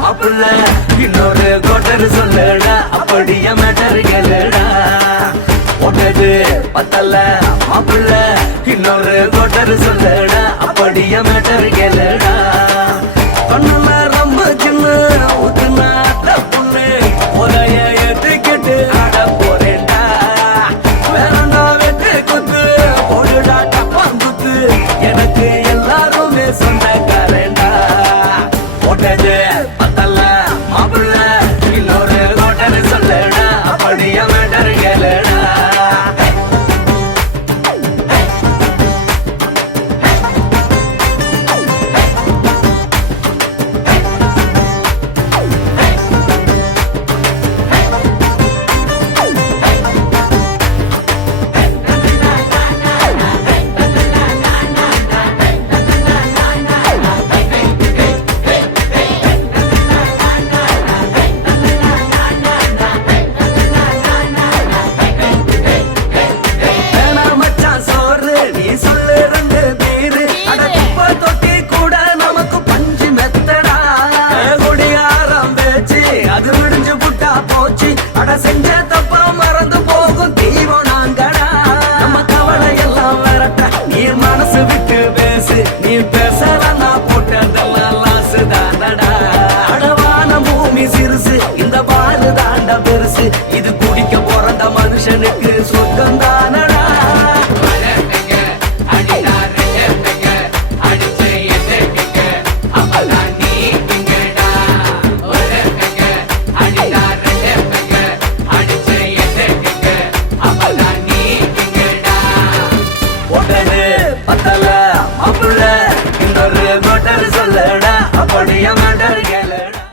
மாப்பிள்ள இன்னொரு கோட்டர் சொல்லடா அப்படியே மேட்டர் கேளுடா ஒட்டது பத்தல்ல மாப்பிள்ள இன்னொரு கோட்டர் சொல்லடா அப்படியே மேட்டர் கேளுடா கண்ணுல ரொம்ப சின்ன ஊத்துனா தப்புன்னு ஒரைய ஏத்துக்கிட்டு ஆட போறேன்டா வேறண்டா வெட்டு குத்து போடுடா டப்பாங்குத்து எனக்கு எல்லாருமே சொந்தக்காரன்டா ஒட்டது பத்தல்ல மாப்பிள்ள இன்னொரு கோட்டர் சொல்லடா அப்படியே மேட்டர் கேளுடா செஞ்ச தப்பா மறந்து போகும் தீவம் நாங்கடா நம்ம கவலை எல்லாம் விரட்ட நீ மனசு விட்டு பேசு நீ பேசலாம் நான் போட்டதெல்லாம் லாசு தானடா அடவான பூமி சிறுசு இந்த பாலு தாண்ட பெருசு இது